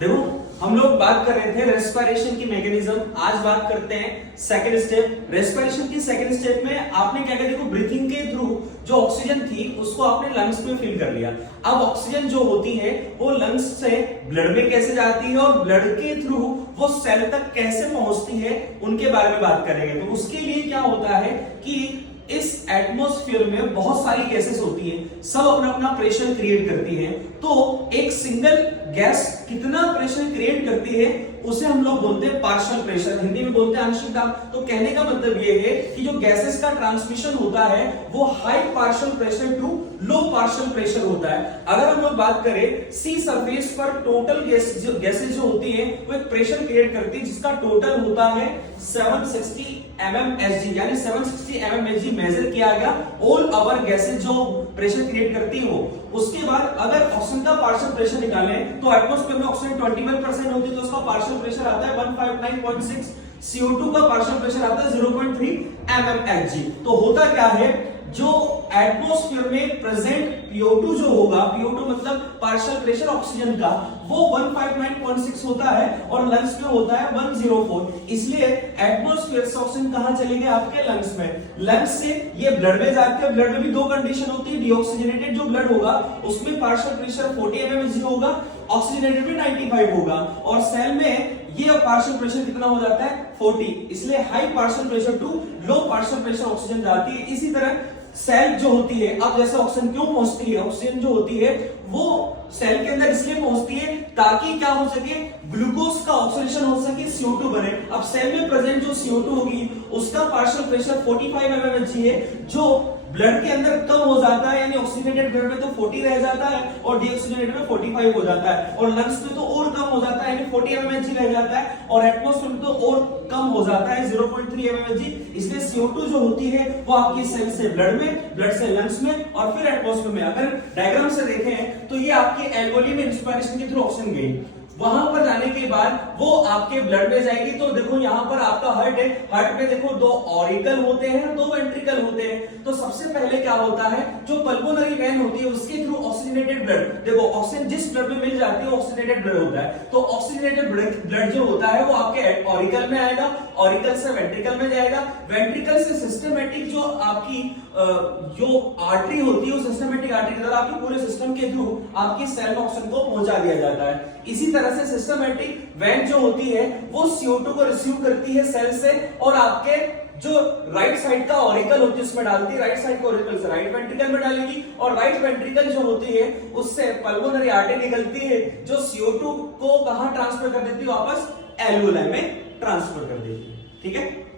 देखो हम लोग बात कर रहे थे रेस्पिरेशन की मैकेनिज्म। आज बात करते हैं सेकंड स्टेप। रेस्पिरेशन की सेकंड स्टेप में आपने क्या किया, देखो ब्रीथिंग के थ्रू जो ऑक्सीजन थी उसको आपने लंग्स में फिल कर लिया। अब ऑक्सीजन जो होती है वो लंग्स से ब्लड में कैसे जाती है और ब्लड के थ्रू वो सेल तक कैसे पहुंचती है उनके बारे में बात करेंगे। तो उसके लिए क्या होता है कि इस एटमॉस्फेयर में बहुत सारी गैसेस होती है, सब अपना अपना प्रेशर क्रिएट करती है। तो एक सिंगल गैस कितना प्रेशर क्रिएट करती है उसे हम लोग बोलते हैं पार्शियल प्रेशर, हिंदी में बोलते हैं आंशिक दाब। तो कहने का मतलब ये है कि जो गैसेस का ट्रांसमिशन होता है वो high partial pressure to low partial pressure होता है। अगर हम लोग बात करें सी सरफेस पर टोटल गैसेस जो होती है वो एक प्रेशर क्रिएट करती है जिसका टोटल होता है 760 mmHg, यानी 760 mmHg मेजर किया गया ऑल ओवर गैसेस जो प्रेशर क्रिएट करती है वो। उसके बाद अगर ऑक्सीजन का पार्शियल प्रेशर निकालें तो एटमॉस्फेयर में ऑक्सीजन 21% होती है तो उसका पार्शियल प्रेशर आता है 159.6। CO2 का पार्शियल प्रेशर आता है 0.3 mmHg। तो होता क्या है, जो एटमॉस्फेयर में प्रेजेंट PO2 जो होगा, PO2 मतलब पार्शियल प्रेशर ऑक्सीजन का, वो 159.6 होता है और लंग्स में होता है 104। इसलिए एटमॉस्फेयर से ऑक्सीजन कहां चलेंगे, आपके लंग्स में। लंग्स से ये ब्लड में जाते हैं। ब्लड में भी दो कंडीशन होती है, डीऑक्सीजनेटेड जो ब्लड होगा उसमें पार्शियल प्रेशर 40 mmHg होगा, ऑक्सीजनेटेड में 95 होगा, और सेल में ये पार्शियल प्रेशर कितना हो जाता है 40। इसलिए high partial pressure to low partial pressure oxygen जाती है। इसी तरह सेल जो होती है, अब जैसे ऑक्सीजन क्यों पहुंचती है, ऑक्सीजन जो होती है वो सेल के अंदर इसलिए पहुंचती है ताकि क्या हो सके, ग्लूकोज का ऑक्सीडेशन हो सके, CO2 बने। अब सेल में प्रेजेंट जो CO2 होगी उसका पार्शियल प्रेशर 45 mmHg है, जो ब्लड के अंदर कम हो जाता है, यानी ऑक्सीजनेटेड ब्लड में तो 40 रह जाता है और डीऑक्सीजनेटेड में 45 हो जाता है, और लंग्स में तो और कम हो जाता है यानी 40 mmHg रह जाता है, और एटमॉस्फेयर में तो और कम हो जाता है 0.3 mmHg। इसलिए CO2 जो होती है वो आपकी सेल से ब्लड में, ब्लड से लंग्स में और फिर एटमॉस्फेयर में। अगर डायग्राम से देखें तो ये आपके एल्वेओली में इंस्पिरेशन के थ्रू ऑक्सीजन गई, वहां पर जाने के बाद वो आपके ब्लड में जाएगी। तो देखो यहाँ पर आपका हार्ट है, हार्ट में देखो दो ऑरिकल होते हैं, दो वेंट्रिकल होते हैं। तो सबसे पहले क्या होता है, जो पल्मोनरी वेन होती है उसके थ्रू ऑक्सीजनेटेड ब्लड, देखो ऑक्सीजन जिस ब्लड में मिल जाती है ऑक्सीजनेटेड ब्लड होता है। तो ऑक्सीजनेटेड ब्लड जो होता है वो आपके ऑरिकल में आएगा, ऑरिकल से वेंट्रिकल में जाएगा, वेंट्रिकल से सिस्टमैटिक जो आपकी जो आर्टरी होती है उस सिस्टमैटिक आर्टरी के द्वारा आपके पूरे सिस्टम के थ्रू आपकी सेल में ऑक्सीजन को पहुंचा दिया जाता है। इसी तरह से सिस्टमैटिक वेन जो होती है वो CO2 को रिसीव करती है सेल से और आपके जो राइट साइड का ऑरिकल होती है उसमें डालती है, राइट साइड को ऑरिकल से राइट वेंट्रिकल में डालेगी, और राइट वेंट्रिकल जो होती है उससे पल्मोनरी आर्टरी निकलती है जो CO2 को कहां ट्रांसफर कर देती है, वापस एल्वेओलाई में ट्रांसफर कर देती है। ठीक है।